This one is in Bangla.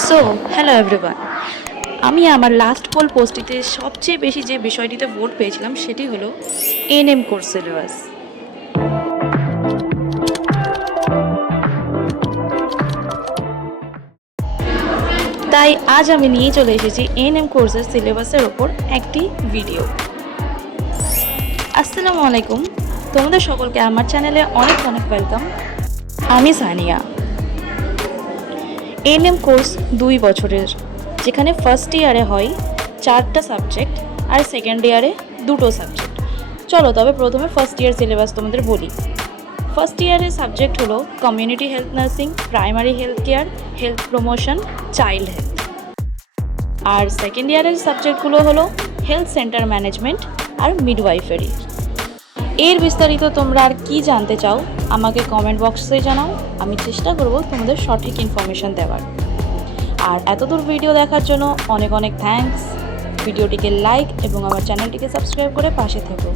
সো হ্যালো এভরিওয়ান, আমি আমার লাস্ট পোল পোস্টটিতে সবচেয়ে বেশি যে বিষয়টিতে ভোট পেয়েছিলাম সেটি হলো এএনএম কোর্স সিলেবাস। তাই আজ আমি নিয়ে চলে এসেছি এএনএম কোর্সের সিলেবাসের ওপর একটি ভিডিও। আসসালামু আলাইকুম, তোমাদের সকলকে আমার চ্যানেলে অনেক অনেক ওয়েলকাম। আমি সানিয়া। এএনএম কোর্স 2 বছরের, যেখানে ফার্স্ট ইয়ারে হয় 4টা সাবজেক্ট আর সেকেন্ড ইয়ারে 2টো সাবজেক্ট। চলো তবে প্রথমে ফার্স্ট ইয়ার সিলেবাস তোমাদের বলি। ফার্স্ট ইয়ারের সাবজেক্ট হলো community health nursing, primary health care, health promotion, child health. আর সেকেন্ড ইয়ারের সাবজেক্টগুলো হলো হেলথ সেন্টার ম্যানেজমেন্ট আর মিডওয়াইফারি। এর বিস্তারিত তোমরা আর কি জানতে চাও আমাকে কমেন্ট বক্সে জানাও, আমি চেষ্টা করব তোমাদের সঠিক ইনফরমেশান দেওয়ার। আর এতদূর ভিডিও দেখার জন্য অনেক অনেক থ্যাঙ্কস। ভিডিওটিকে লাইক এবং আমার চ্যানেলটিকে সাবস্ক্রাইব করে পাশে থেকো।